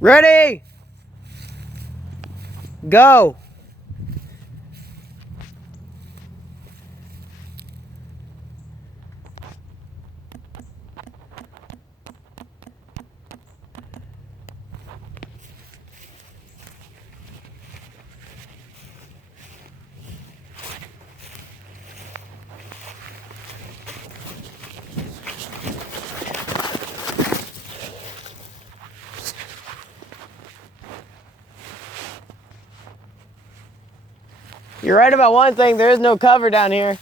Ready? Go. You're right about one thing, there is no cover down here.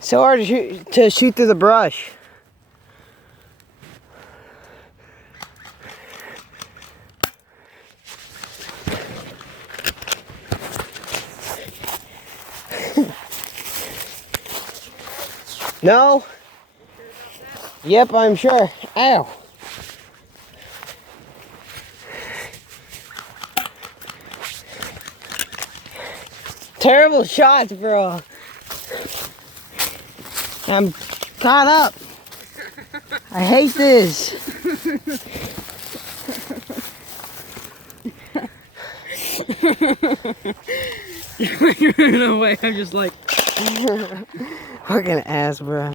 So hard to shoot through the brush. No? Yep, I'm sure. Ow. Terrible shots, bro. I'm caught up. I hate this. You're running away. I'm just like fucking ass, bro.